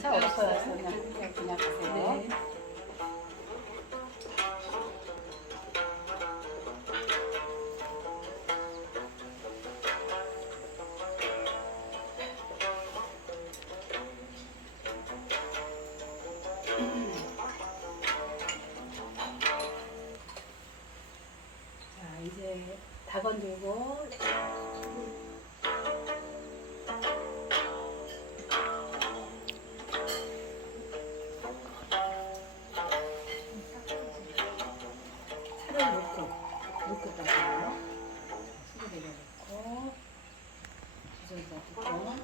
차 없어요. 그냥 가세요. 네. 자, 이제 다 건들고 차를 놓고 따세요. 차를 내려놓고 주전자 뚜껑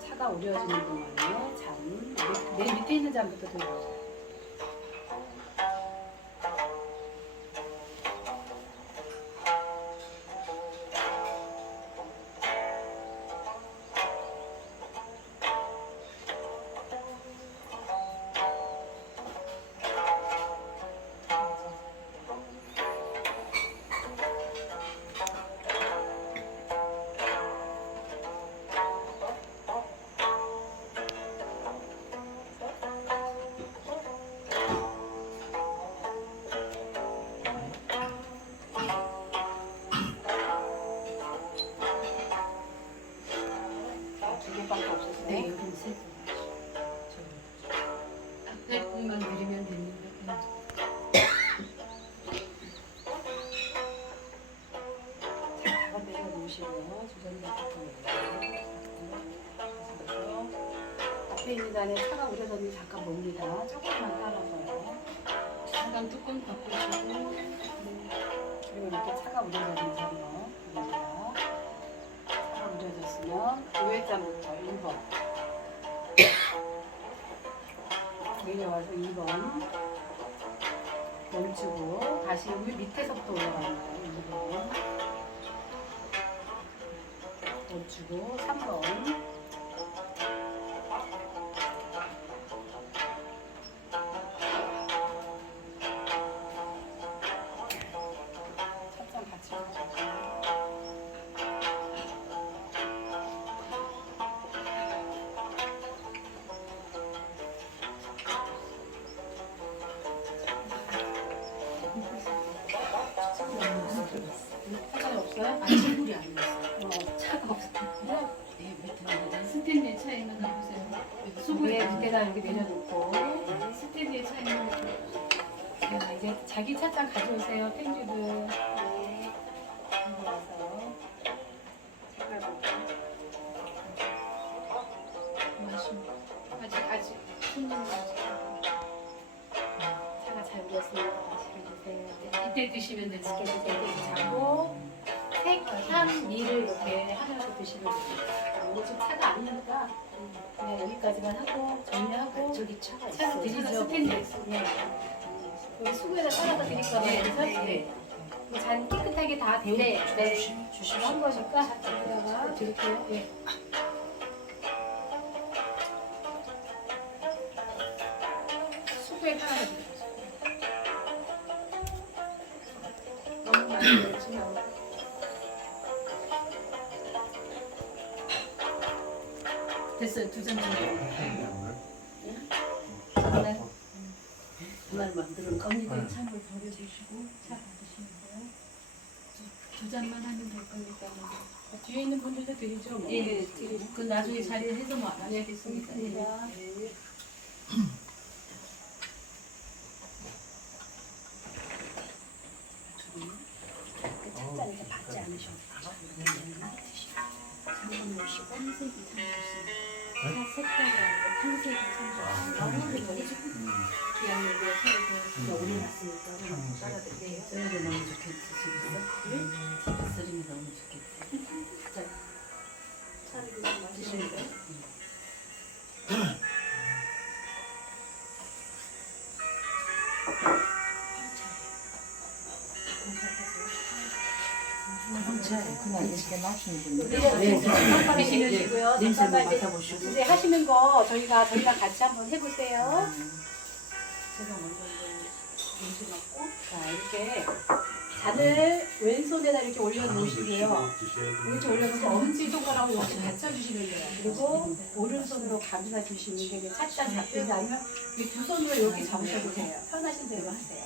차가 우려지는 동안에 잠, 내 밑에 있는 잠부터 들어보세요. 두 개밖에 없으세요? 네, 여기는 세 분. 앞에 분만 드리면 되는데. 자, 다 내려놓으시고요. 주전자 뚜껑 열어서 앞에 있는 잔에 차가 우려졌는지 잠깐 봅니다. 조금만 따라서요. 잠깐 뚜껑 바꾸시고. 그리고 이렇게 차가 우려졌는 잔으로 봅니다. 차가 우려졌으면 5회잔부터 1번 내려와서 2번 멈추고 다시 위 밑에서부터 올라가는 거예요. 2번 멈추고 3번 찻잔 같이 올려주세요. 찻잔이 없어요? 아침물이 안 났어요. 차가 없어요. 네, 밑에 스탠드에 차 있는 거 보세요. 수구에 밑에다 이렇게 내려놓고 스탠드에 차 있는 거. 자, 이제 자기 찻잔 가져오세요. 펜주들. 네. 가져와서 색깔 보고. 마시고. 아직 손님 아직. 차가 잘 우렸으니까 맛있게 드세요. 이때 드시면 되지. 맛있게 드세요. 자고 색, 향, 미를 이렇게 하면서 드시면 돼요. 오늘 지금 차가 안 나니까 그냥 여기까지만 하고 정리하고 저기 차가 차를 드리죠. 스탠드에 있어요. 네. 여기 수구에다 따라서 드릴까봐 네, 여기서 네. 잔 깨끗하게 다 데우고 주시면 한 거니까 여기다가 드릴게요. 예. 수구에 따라서 드릴게요. 너무 많이 넣지 말고. 됐어요. 두 잔 정도. 그날 만들어 언니들 찬물 버려주시고 차 받으시면 돼요. 두 잔만 하면 될 거니까. 뒤에 있는 분들도 드리죠. 뭐. 예, 드리고 그 나중에 자리에 해서 뭐 안 하겠습니다. 알겠습니다. 예. 찻잔 이제 받지 않으셔도 잠깐 오시고 탕색이 참 좋습니다. 색깔이 탕색이 참 좋습니다. 기왕에 이제 서로 올려놨으니까 한번 따라드릴게요. 저녁에 너무 좋겠지 지금. 쓰림이 너무 좋겠지. 자, 차를 좀 마시시면 돼요. 홍차에 그냥 이렇게 마시는 분들. 네, 잠깐만 기다리시고요. 냄새만 잠깐만 맡아보시고. 이제 하시는 거 저희랑 같이 한번 해보세요. 제가 먼저 이제 냄새 맡고. 자, 이렇게 잔을 왼손에다 이렇게 올려놓으시고요. 이렇게 올려놓고 엄지손가락으로 이렇게 받쳐주시면 돼요. 그리고 오른손으로 감싸주시는 게 이제 살짝 잡든지 아니면 이 두 손으로 이렇게 잡으셔도 돼요. 편하신 대로 하세요.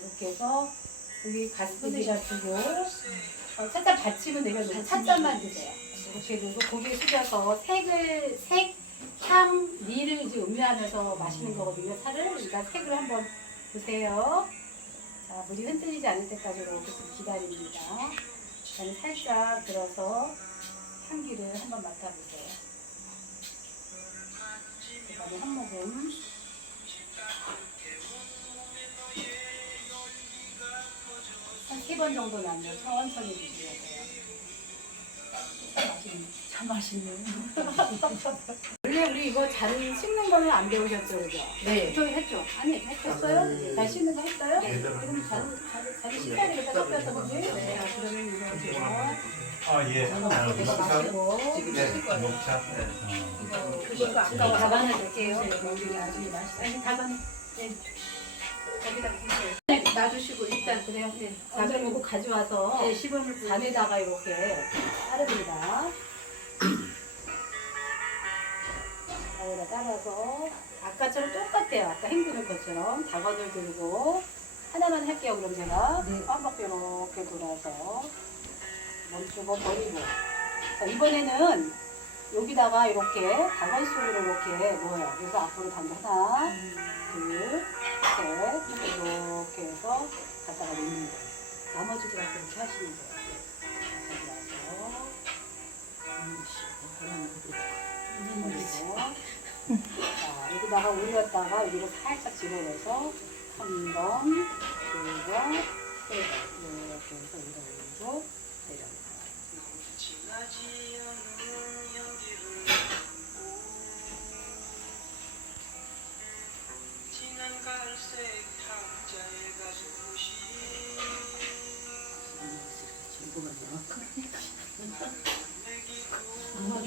이렇게 해서 여기 가슴을 잡고 살짝 받치고 내려놓고 찻잔만 드세요. 이렇게 두고 고개 숙여서 색, 향, 미를 이제 음미하면서 마시는 거거든요. 차를. 그러니까 색을 한번 보세요. 자, 물이 흔들리지 않을 때까지 이렇게 좀 기다립니다. 그다음에 살짝 들어서 향기를 한번 맡아보세요. 그다음에 한 모금. 한 3번 정도 나면 천천히 드셔야 돼요. 참 맛있네요. 원래 우리 이거 잔 씻는 거는 안 배우셨죠, 그죠? 네. 저희 했죠? 아니, 했어요? 잘 씻는 거 했어요? 그럼 잔 씻어야 되겠다, 섞여서 그지? 네. 자, 그러면 이거 제가 아, 예. 마시고 네, 녹차. 그리고 아까 다반을 넣을게요. 여기 나중에 맛있어요. 다반, 네. 여기다 보세요. 놔주시고 일단 그래요. 네. 잔을 요거 가져와서 네, 시범을 잔에다가 이렇게 따릅니다. 잔에다 따라서 아까처럼 똑같아요. 아까 헹구는 것처럼 다관을 들고 하나만 할게요. 그럼 제가 한 바퀴 이렇게 돌아서 멈추고 버리고. 자, 이번에는 여기다가 이렇게 다관 속으로 이렇게 넣어요. 그래서 앞으로 당겨 하나, 둘, 셋, 이렇게 해서 갖다가 놓는 거예요. 나머지도 그렇게 하시면 돼요. 가져와서 자, 여기다가 올렸다가 여기로 살짝 집어넣어서 한 번, 두 번, 세 번 이렇게 해서 올리고 내려옵니다.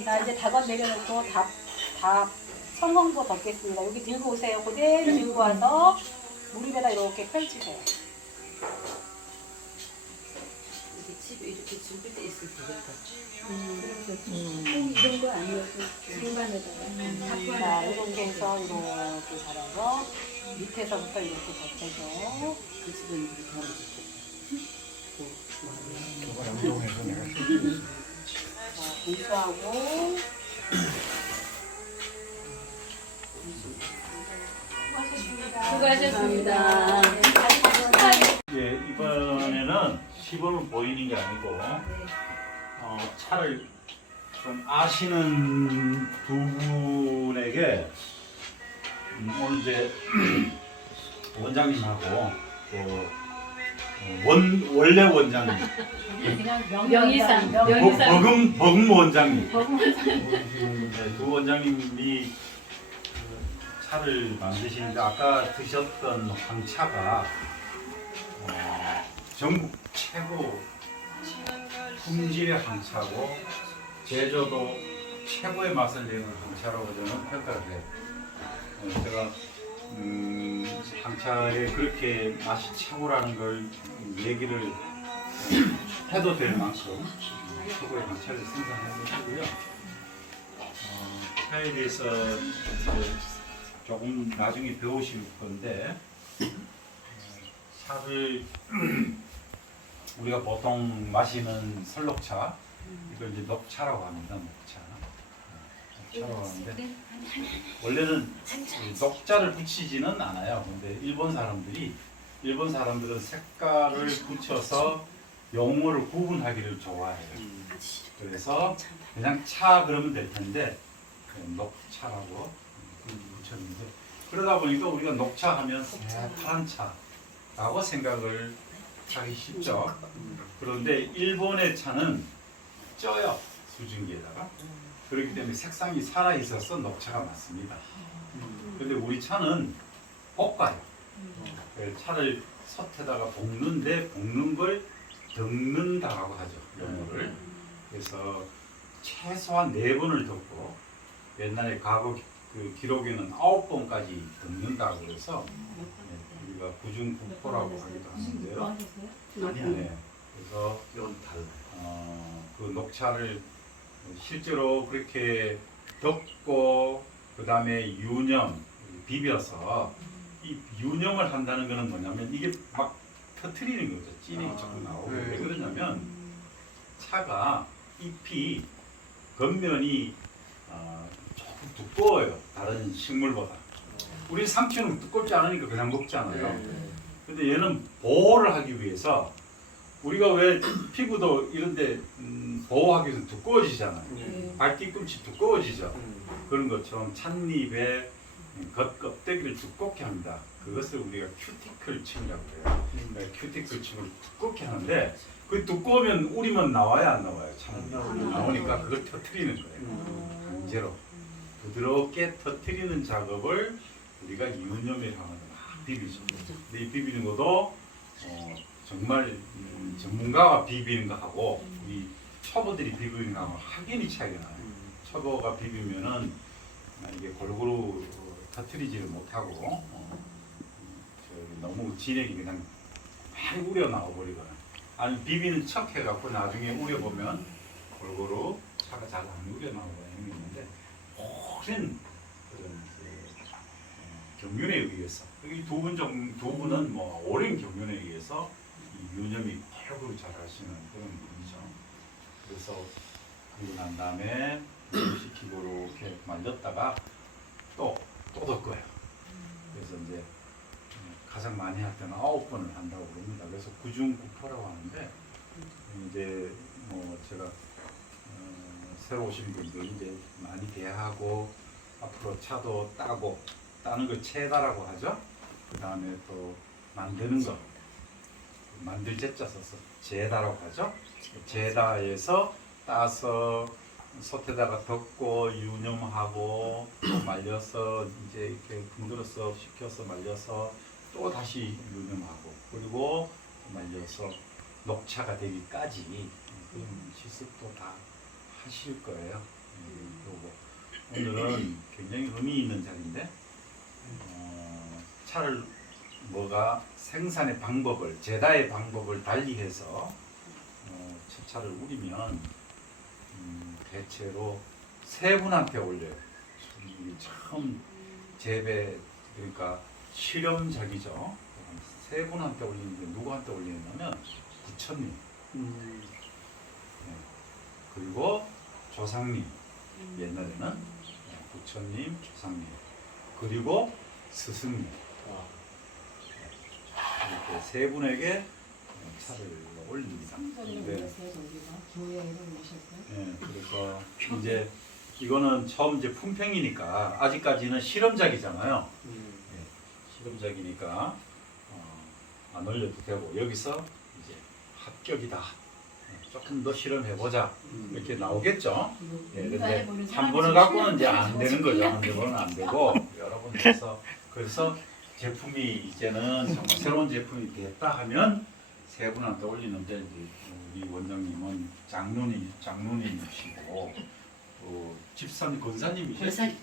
자, 이제 다건 내려놓고 다 성황도 덮겠습니다. 여기 들고 오세요. 그대로 들고 와서 무릎에다 이렇게 펼치세요. 이렇게 집에 이렇게 즐길 때 있을 때겠다. 이런 거 아니어도 중간에다가. 자, 이렇게 해서 이렇게 잡아서 밑에서부터 이렇게 덮여서 그 집은 이렇게 하면 좋겠다. 저거 양동해서 내가 자, 분수하고 수고하셨습니다. 예, 이번에는 시범을 보이는 게 아니고 차를 좀 아시는 두 분에게 오늘 이제 원장님하고 원래 원장님 그냥 명의상, 버금 원장님 네, 두 원장님이 차를 만드시는데 아까 드셨던 황차가 전국 최고 품질의 황차고 제조도 최고의 맛을 내는 황차라고 저는 평가를 해요. 제가 황차에 그렇게 맛이 최고라는 걸 얘기를 해도 될 만큼 최고의 황차를 생산해보시고요. 차에 대해서 이제 조금 나중에 배우실 건데 차를 우리가 보통 마시는 설록차 이걸 이제 녹차라고 합니다. 녹차라고 하는데 원래는 녹자를 붙이지는 않아요. 근데 일본 사람들은 색깔을 붙여서 용어를 구분하기를 좋아해요. 그래서 그냥 차 그러면 될 텐데 녹차라고 붙였는데 그러다 보니까 우리가 녹차 하면 파란 차라고 생각을 하기 쉽죠. 그런데 일본의 차는 쪄요. 수증기에다가. 그렇기 때문에 색상이 살아있어서 녹차가 맞습니다. 그런데 우리 차는 볶아요. 차를 솥에다가 볶는데 볶는 걸 덮는다고 하죠. 용어를. 그래서 최소한 4번을 덮고 옛날에 과거 그 기록에는 9번까지 덮는다고 해서 우리가 구중구포라고 하기도 하는데요. 하셨어요? 네. 그래서 이건 달라. 그 녹차를 실제로 그렇게 덮고 그 다음에 유념 비벼서 이 유념을 한다는 것은 뭐냐면 이게 막 터트리는 거죠. 찐이 자꾸 나오고 네. 왜 그러냐면 차가 잎이 겉면이 조금 두꺼워요. 다른 식물보다. 우리 상추는 두껍지 않으니까 그냥 먹잖아요. 근데 얘는 보호를 하기 위해서 우리가 왜 피부도 이런데 보호하기 위해서 두꺼워지잖아요. 네. 발 뒤꿈치 두꺼워지죠. 그런 것처럼 찻잎의 겉 껍데기를 두껍게 합니다. 그것을 우리가 큐티클 침이라고 해요. 큐티클 침을 두껍게 하는데 그 두꺼우면 우리면 나와야 안 나와요. 찻잎이 나오니까 그걸 터트리는 거예요. 강제로 부드럽게 터트리는 작업을 우리가 유념이라고 하는 막 비비죠. 근데 이 비비는 것도 정말 전문가가 비비는 거하고 우리 초보들이 비비는 거하고 확연히 차이가 나요. 초보가 비비면은 이게 골고루 터트리지를 못하고 너무 진액이 그냥 많이 우려 나와 버리거나 아니 비비는 척 해갖고 나중에 우려 보면 골고루 차가 잘 안 우려 나오고 있는데 오랜 그런 경륜에 의해서 여기 두 분은 뭐 오랜 경륜에 의해서 이 유념이 골고루 잘 하시는 그런 분이죠. 그래서 그리고 난 다음에 시키고 이렇게 말렸다가 또 덮어요. 그래서 이제 가장 많이 할 때는 9번을 한다고 그럽니다. 그래서 구중구포라고 하는데 이제 뭐 제가 새로 오신 분들 이제 많이 대하고 앞으로 차도 따고 따는 걸 채다라고 하죠. 그 다음에 또 만드는 거 만들 제자 써서 제다라고 하죠. 제다에서 따서 솥에다가 덮고 유념하고 또 말려서 이제 이렇게 분들어서 식혀서 말려서 또 다시 유념하고 그리고 말려서 녹차가 되기까지 그런 실습도 다 하실 거예요. 그리고 오늘은 굉장히 의미 있는 자리인데 차를 뭐가 생산의 방법을 제다의 방법을 달리해서 차를 우리면 대체로 세 분한테 올려요. 이게 처음 재배 그러니까 실험작이죠. 세 분한테 올리는데 누구한테 올리냐면 부처님, 그리고 조상님 옛날에는 부처님, 조상님 그리고 스승님 이렇게 세 분에게 차를 올립니다. 네. 네, 그래서 이제 이거는 처음 이제 품평이니까 아직까지는 실험작이잖아요. 네, 실험작이니까 안 올려도 되고 여기서 이제 합격이다. 조금 더 실험해보자 이렇게 나오겠죠. 네, 근데 한 번을 갖고는 이제 안 되는 거죠. 한 번은 안 되고 여러 번 해서 그래서 제품이 이제는 정말 새로운 제품이 됐다 하면 세 분한테 올리는데 이제 우리 원장님은 장로님이시고 또 집사님 권사님이시고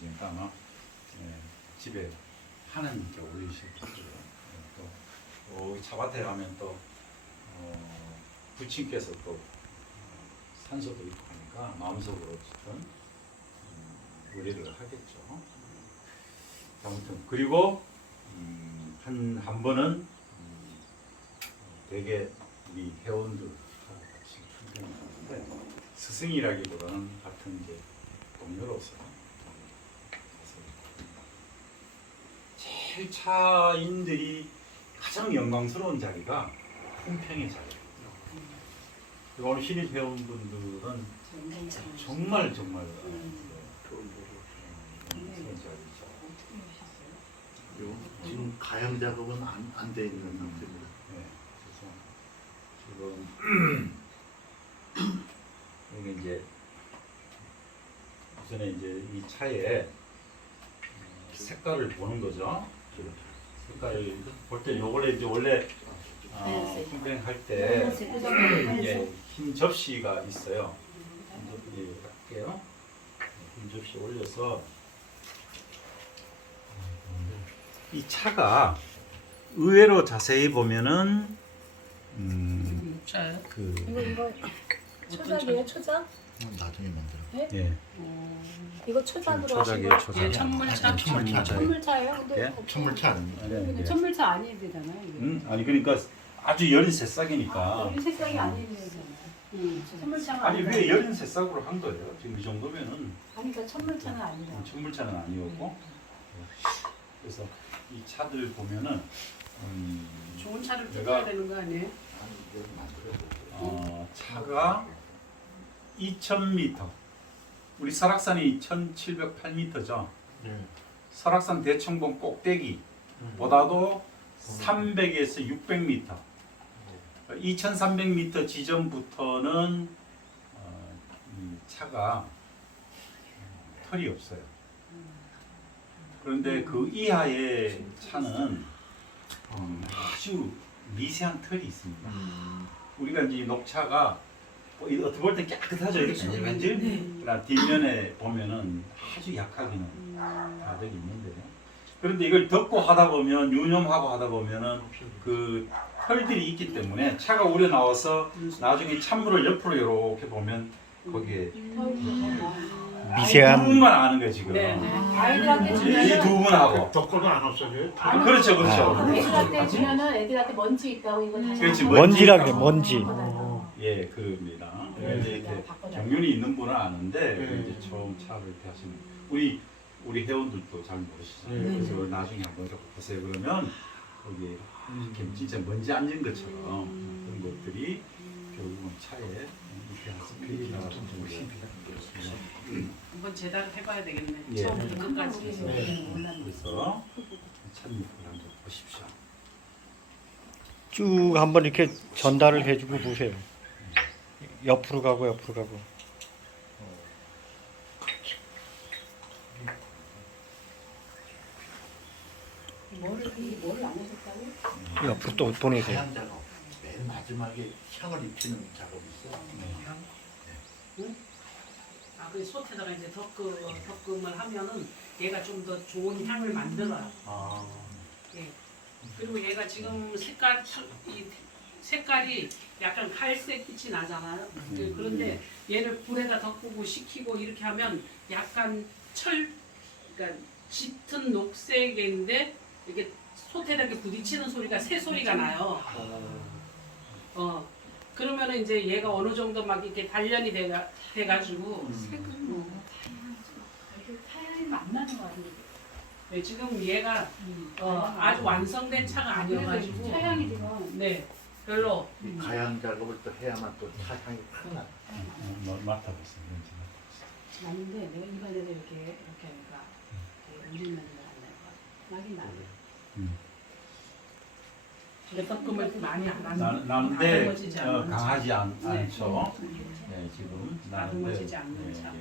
그러니까 아마 집에 하나님께 올리실 거예요. 또 차밭에 가면 또 부친께서 또 산소도 있고 하니까 마음속으로 어쨌든 의뢰를 하겠죠. 아무튼 그리고 한 번은 되게 우리 회원들 같이 품평하는데 스승이라기보다는 같은 이제 동료로서 제일 차인들이 가장 영광스러운 자리가 품평의 자리예요. 그리고 오늘 신입 회원분들은 정말 영광스러운 자리죠. 지금 가양 작업은 안 돼 있는 상태입니다. 네, 그래서 지금 여기 이제 우선에 이제 이 차에 색깔을 보는 거죠. 색깔을 볼 때 요번에 이제 원래 품평할 때 이게 흰 접시가 있어요. 흰 접시 할게요. 흰 접시 올려서 이 차가 의외로 자세히 보면은 차요? 그 이거 초작이에요, 초작? 나중에 만들어. 예, 이거 초작으로 하신 초작이에요, 거? 초작. 예, 천물차. 천물차. 천물차예요? 근데 천물차 아닙니까? 근데 천물차 아니어야 되잖아요. 이게. 아니 그러니까 아주 여린 새싹이니까. 우리 색상이 아니어야 되잖아요. 천물차가 아니 아니라. 왜 여린 새싹으로 한 거예요? 지금 이 정도면은 아니, 그러니까 천물차는 아니라. 천물차는 아니었고. 그래서 이 차들 보면은 좋은 차를 내가- 뜯어야 되는 거 아니에요? 차가 2,000m. 우리 설악산이 1,708m죠. 네. 설악산 대청봉 꼭대기보다도 300에서 600m. 2,300m 지점부터는 이 차가 털이 없어요. 그런데 그 이하의 차는 아주 미세한 털이 있습니다. 우리가 이제 녹차가 어떻게 볼 때 깨끗하죠. 이렇게 벤질벤질. 그러나 뒷면에 보면은 아주 약하기는 가득 있는데요. 그런데 이걸 덮고 하다 보면 유념하고 하다 보면은 그 털들이 있기 때문에 차가 우려 나와서 나중에 찬물을 옆으로 이렇게 보면 거기에 미세한- 두 분만 아는 거예요 지금. 네. 아이들한테 이 주면은 두 분하고. 덮고도 안 없어져요? 그렇죠, 그렇죠. 애들한테 주면은 애들한테 먼지 있다고 이거 다시 그렇지, 먼지라 그래, 먼지. 예, 그럽니다. 네. 이제 이렇게 경륜이 있는 분은 아는데 네. 이제 처음 차를 이렇게 하시는 우리 회원들도 잘 모르시잖아요. 네. 그래서 나중에 한번 이렇게 보세요. 그러면 거기에 이렇게 진짜 먼지 앉은 것처럼 그런 것들이 결국은 차에 이렇게 스피드가 좀 한번 제대로 해봐야 되겠네. 예. 처음부터 끝까지. 그래서 찬잎을 한번 보십시오. 쭉 한번 이렇게 전달을 해주고 보세요. 옆으로 가고 옆으로 가고. 뭐를 안 하셨다고? 옆으로 또 보내세요. 하얀 작업. 맨 마지막에 향을 입히는 작업이 있어. 아, 그 솥에다가 이제 덮음을 하면은 얘가 좀 더 좋은 향을 만들어요. 예. 그리고 얘가 지금 색깔이 약간 갈색빛이 나잖아요. 그런데 얘를 불에다 덮고 식히고 이렇게 하면 약간 그러니까 짙은 녹색인데 이렇게 솥에다 이렇게 부딪히는 소리가 새 소리가 나요. 그러면은 이제 얘가 어느 정도 막 이렇게 단련이 돼가지고 타향이 안 나는 거 아니에요? 네, 지금 얘가 아주 완성된 차가 아니어가지고 타향이 지금 네 별로 이 가양 작업을 또 해야만 또 차향이 확 나. 맡아보세요. 뭔지 맡아보세요. 나는데 내가 입안에서 이렇게 하니까 우리는 안 나요. 나긴 나요. 덮음을 많이 안 하는 나는데 다듬어지지 않는 차. 강하지 네. 않죠. 네, 지금 다듬어지지 않는 차.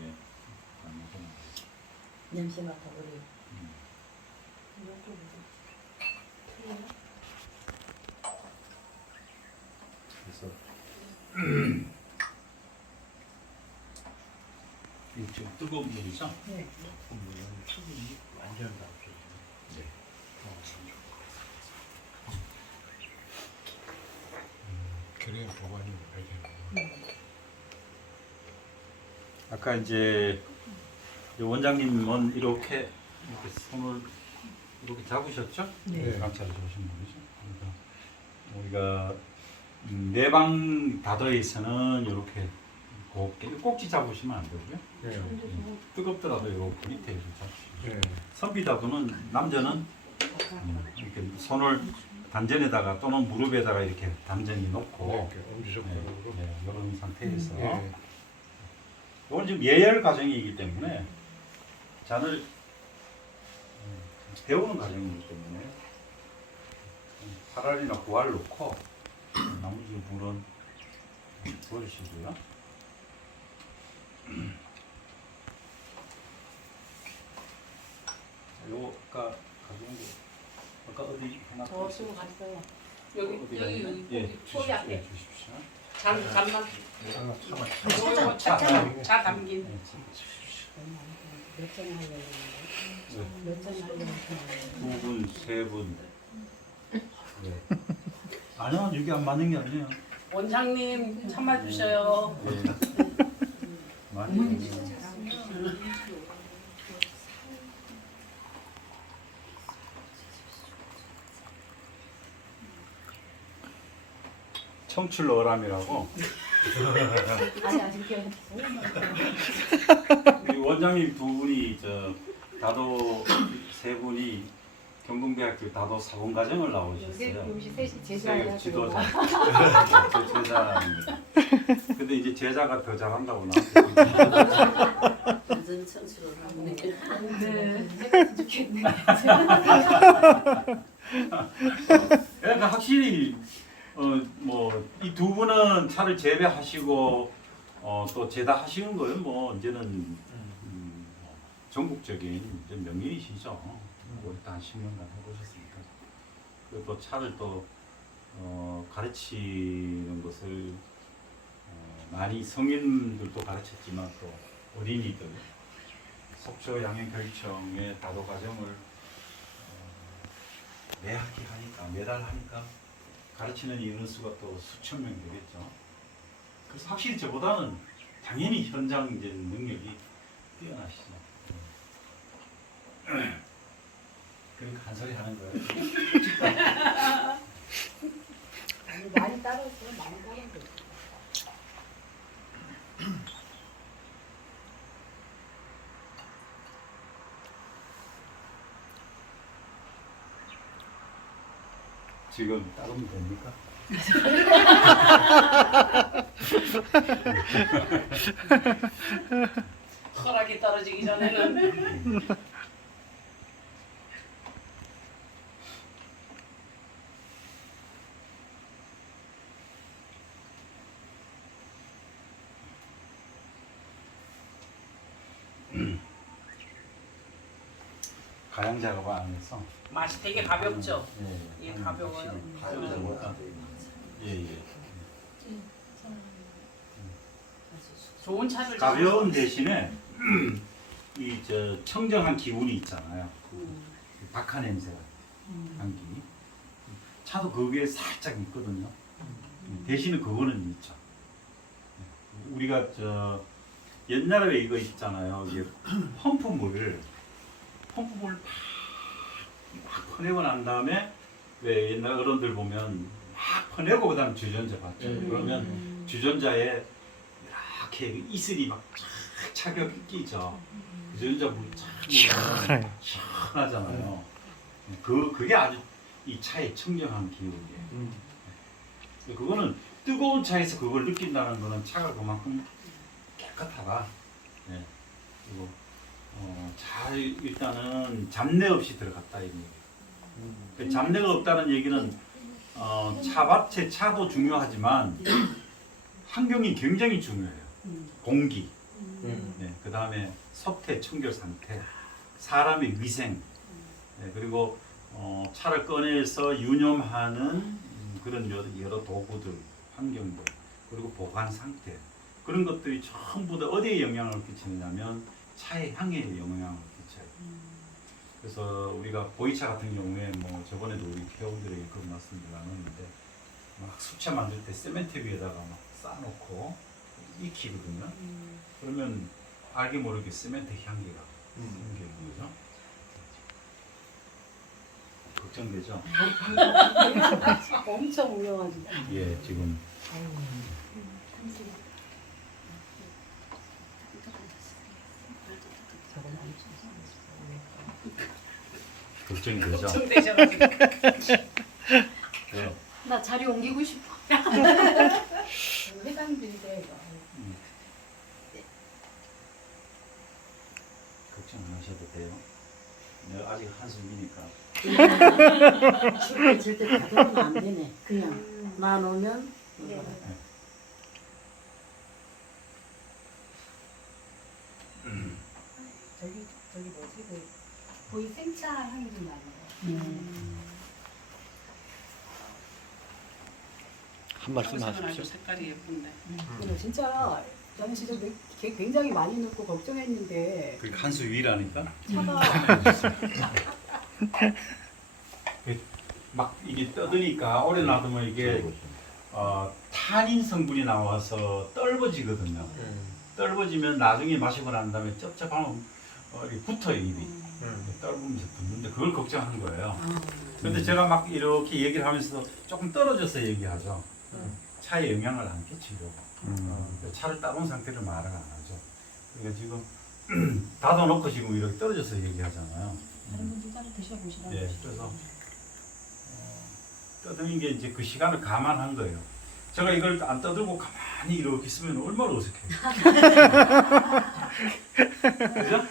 냄새 맡아버려. 그래서 이 지금 뜨거운 물이죠? 네. 수분이 완전 다 없어져. 네. 그래야 보관이 되는. 아까 이제 원장님은 이렇게 손을 이렇게 잡으셨죠? 네. 감찰해 주신 분이죠. 그러니까 우리가 내방 다더에서는 이렇게 곱게 꼭지 잡으시면 안 되고요. 네. 뜨겁더라도 이렇게 밑에 좀 잡으시고. 네. 선비다도는 남자는 이렇게 손을 단전에다가 또는 무릎에다가 이렇게 단전히 놓고 이런 상태에서 이건 지금 예열 과정이기 때문에 잔을 배우는 과정이기 때문에 8알이나 9알 넣고 나머지 물은 버리시고요. 요거 아까 가져온 거 아까 어디 하나 저 쓰고 갔어요. 여기 예, 소리 앞에 주십시오. 잠만 차만 차 담긴 네, 주십시오. 몇 장 하려고 했는데 몇 장 하려고 했는데 2분, 3분. 네. 아니요, 이게 안 맞는 게 아니에요. 원장님 참아주셔요. 네. 많이. 청출어람이라고 아직 기억이 우리 원장님 두 분이 다도 세 분이 경동대학교 다도 사범과정을 나오셨어요. 요시 셋이 제자예요. 지도자. 제 제자입니다. 근데 이제 제자가 더 잘한다고 나한테. 완전 천수로 하네. 네. 해봤으면 좋겠네. 그러니까 확실히 뭐 이 두 분은 차를 재배하시고 또 제다하시는 거는 뭐 이제는 전국적인 이제 명인이시죠. 뭐 일단 10년간 해보셨으니까. 그리고 또 차를 또 가르치는 것을 많이 성인들도 가르쳤지만 또 어린이들 속초 양행교육청의 다도 과정을 매 학기 하니까 매달 하니까 가르치는 인원수가 또 수천 명 되겠죠. 그래서 확실히 저보다는 당연히 현장 이제 능력이 뛰어나시죠. 그러니까 한 소리 하는 거예요. 많이 따라서 많이 따라서. 지금 따르면 됩니까? 허락이 떨어지기 전에는 가양 작업 안 해서. 맛이 되게 가볍죠. 예, 예, 가벼워요. 예, 예. 좋은 차를 가벼운 대신에 이 청정한 기운이 있잖아요. 박하 냄새가 향기. 차도 거기에 살짝 있거든요. 대신에 그거는 있죠. 우리가 옛날에 이거 있잖아요. 이게 펌프물 막 퍼내고 난 다음에 왜 옛날 어른들 보면 막 퍼내고 그다음 주전자 봤죠. 그러면 주전자에 이렇게 이슬이 막 쫙 차게 끼죠. 주전자 물쫙 시원하잖아요. 그게 아주 이 차의 청정한 기운이에요. 그거는 뜨거운 차에서 그걸 느낀다는 거는 차가 그만큼 깨끗하다. 네. 그리고 차 일단은 잡내 없이 들어갔다 이 얘기예요. 잡내가 없다는 얘기는 차밭의 차도 중요하지만 환경이 굉장히 중요해요. 공기, 네, 그 다음에 석태, 청결 상태, 사람의 위생, 네, 그리고 차를 꺼내서 유념하는 그런 여러 도구들, 환경들, 그리고 보관 상태 그런 것들이 전부 다 어디에 영향을 끼치느냐면 차의 향에 영향을 끼쳐요. 그래서 우리가 보이차 같은 경우에 뭐 저번에도 우리 회원들에게 그런 말씀을 나눴는데 막 수차 만들 때 세멘트 위에다가 막 쌓아놓고 익히거든요. 그러면 알게 모르게 세멘트 향기가 생기는 거죠. 걱정되죠? 엄청 우려가지고. 예, 지금 걱정이 되죠? 걱정되셔가지고 네. 나 자리 옮기고 싶어. 회장들인데 걱정 안 하셔도 돼요. 내가 아직 한숨이니까. 절대 가져오면 안 되네. 그냥 놔놓으면 네. 저기 뭐지 그 거의 생차 향이 좀 나네요. 한 말씀 아주 하십시오. 색깔이 예쁜데. 근데 진짜 저는 진짜 굉장히 많이 넣고 걱정했는데 그게 한 수 위라니까. 차가 막 이게 떠드니까 오래 놔두면 이게 탄닌 성분이 나와서 떫어지거든요. 떫어지면 나중에 마시고 난 다음에 쩝쩝하면 이렇게 붙어요 입이. 떫으면서 붙는데 그걸 걱정하는 거예요. 근데 제가 막 이렇게 얘기를 하면서 조금 떨어져서 얘기하죠. 차에 영향을 안 끼치려고. 차를 따놓은 상태를 말을 안 하죠. 그러니까 지금 닫아놓고 지금 이렇게 떨어져서 얘기하잖아요. 다른 분들 따로 드셔보시라고. 예, 그래서 떠드는 게 이제 그 시간을 감안한 거예요. 제가 이걸 안 떠들고 가만히 이렇게 있으면 얼마나 어색해요. 그죠?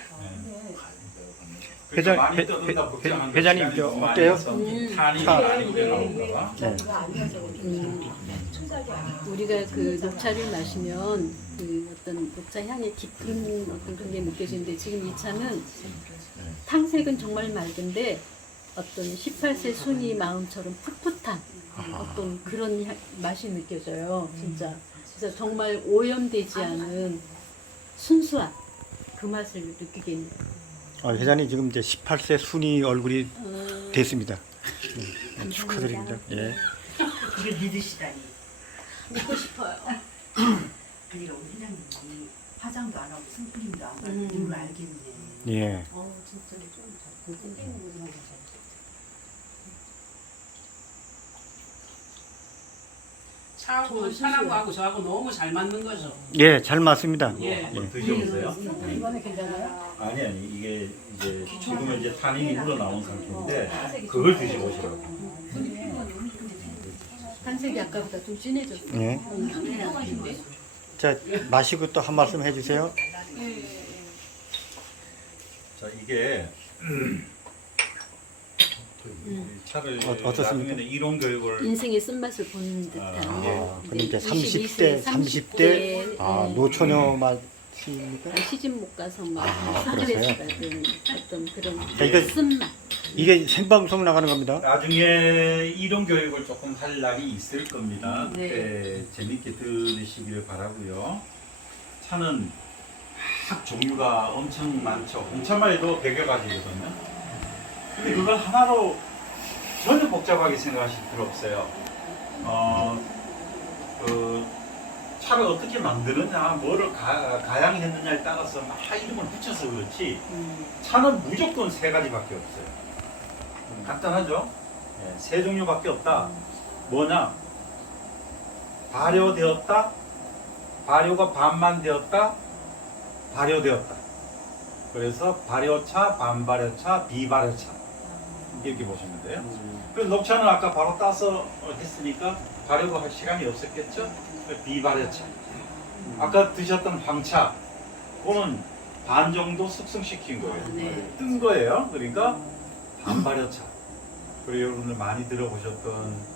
회장- 많이 떠든다 걱정한 거 회장님, 시간이 저 너무 많이 어때요? 해서 탄이 차. 많이 우려나올까 봐. 저가 아니어서 초작이 아니고 우리가 그 녹차를 마시면 그 어떤 녹차 향의 깊은 어떤 그런 게 느껴지는데 지금 이 차는 탕색은 정말 맑은데 어떤 18세 순이 마음처럼 풋풋한 어떤 그런 맛이 느껴져요. 진짜. 그래서 정말 오염되지 않은 순수한 그 맛을 느끼게 돼요. 회장님 지금 이제 18세 순이 얼굴이 됐습니다. 감사합니다. 축하드립니다. 예. 이걸 믿으시다니. 믿고 싶어요. 그러니까 우리 회장님이 화장도 안 하고 선크림도 안 하고 이걸 알겠네. 예. 진짜 좀 차하고 산한 거하고 저하고 너무 잘 맞는 거죠. 예, 잘 맞습니다. 예. 한번 드셔보세요. 이번에 괜찮아요? 아니 이게 이제 지금은 이제 탄닌이 우러나온 상태인데 그걸 드셔보시라고. 탕색이 아까보다 좀 진해졌어요. 예. 자, 마시고 또 한 말씀 해주세요. 자 이게 차를 어떻습니까? 나중에는 이론 교육을 인생의 쓴맛을 보는 듯한. 근데 이제 22세, 30대, 네. 노처녀 맛입니까? 시집 못 가서 막 그러세요? 스트레스 받은 어떤 그런 이거- 쓴맛. 이게 생방송 나가는 겁니다. 나중에 이론 교육을 조금 할 날이 있을 겁니다. 네. 그때 재밌게 들으시기를 바라고요. 차는 막 종류가 엄청 많죠. 홍차만 해도 100여 가지거든요. 근데 그걸 하나로 전혀 복잡하게 생각하실 필요 없어요. 그 차를 어떻게 만드느냐, 뭐를 가양했느냐에 따라서 막 이름을 붙여서 그렇지 차는 무조건 세 가지밖에 없어요. 간단하죠? 네, 세 종류밖에 없다. 뭐냐? 발효되었다, 발효가 반만 되었다, 발효되었다. 그래서 발효차, 반발효차, 비발효차 이렇게 보시면 돼요. 그래서 녹차는 아까 바로 따서 했으니까 발효가 할 시간이 없었겠죠? 비발효차. 아까 드셨던 황차, 그거는 반 정도 숙성시킨 거예요. 뜬 거예요. 그러니까 반발효차. 그리고 여러분들 많이 들어보셨던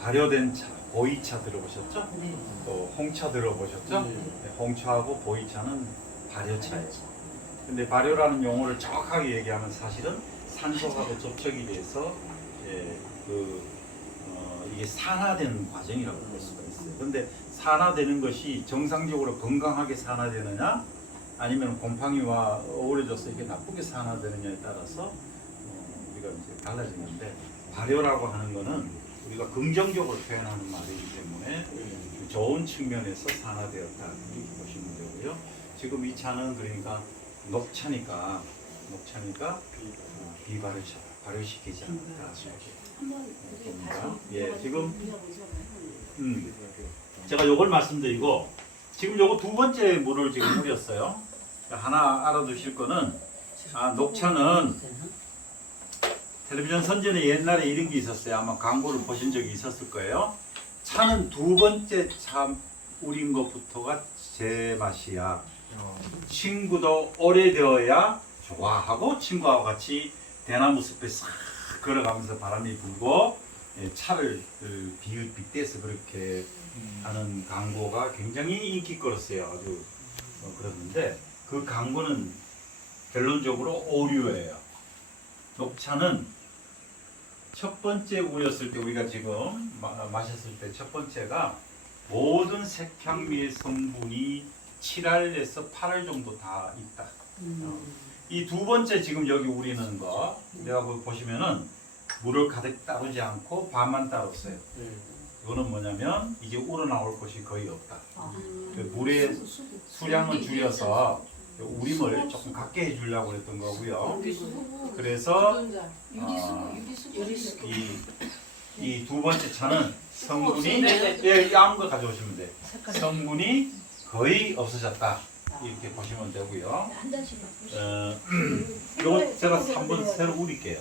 발효된 차, 보이차 들어보셨죠? 또 홍차 들어보셨죠? 네, 홍차하고 보이차는 발효차예요. 근데 발효라는 용어를 정확하게 얘기하면 사실은 산소하고 접촉이 돼서 이게 산화되는 과정이라고 볼 수가 있어요. 근데 산화되는 것이 정상적으로 건강하게 산화되느냐, 아니면 곰팡이와 어우러져서 이게 나쁘게 산화되느냐에 따라서 우리가 이제 달라지는데, 발효라고 하는 거는 우리가 긍정적으로 표현하는 말이기 때문에 좋은 측면에서 산화되었다 이렇게 보시면 되고요. 지금 이 차는 그러니까 녹차니까 비발효차, 발효시키지 않았다 이렇게 봅니다. 예, 지금 제가 요걸 말씀드리고, 지금 요거 두 번째 물을 지금 우렸어요. 하나 알아두실 거는, 녹차는 텔레비전 선전에 옛날에 이런 게 있었어요. 아마 광고를 보신 적이 있었을 거예요. 차는 두 번째 차 우린 것부터가 제 맛이야. 친구도 오래되어야 좋아하고, 친구와 같이 대나무 숲에 싹 걸어가면서 바람이 불고 차를 빗대서 그렇게 하는 광고가 굉장히 인기 끌었어요. 아주 그랬는데, 그 광고는 결론적으로 오류예요. 녹차는 첫 번째 우렸을 때, 우리가 지금 마셨을 때 첫 번째가 모든 색향미의 성분이 7알에서 8알 정도 다 있다. 이 두 번째 지금 여기 우리는 거 내가 보시면은 물을 가득 따르지 않고 반만 따랐어요. 이거는 뭐냐면 이제 우러나올 것이 거의 없다. 그 물의 수량을 줄여서 우림을 조금 갖게 해주려고 그랬던 거고요. 그래서 이 두 번째 차는 성분이 예, 아무 거 가져오시면 돼. 성분이 거의 없어졌다. 이렇게 보시면 되고요. 한 잔씩 요거 제가 한번 새로 우릴게요.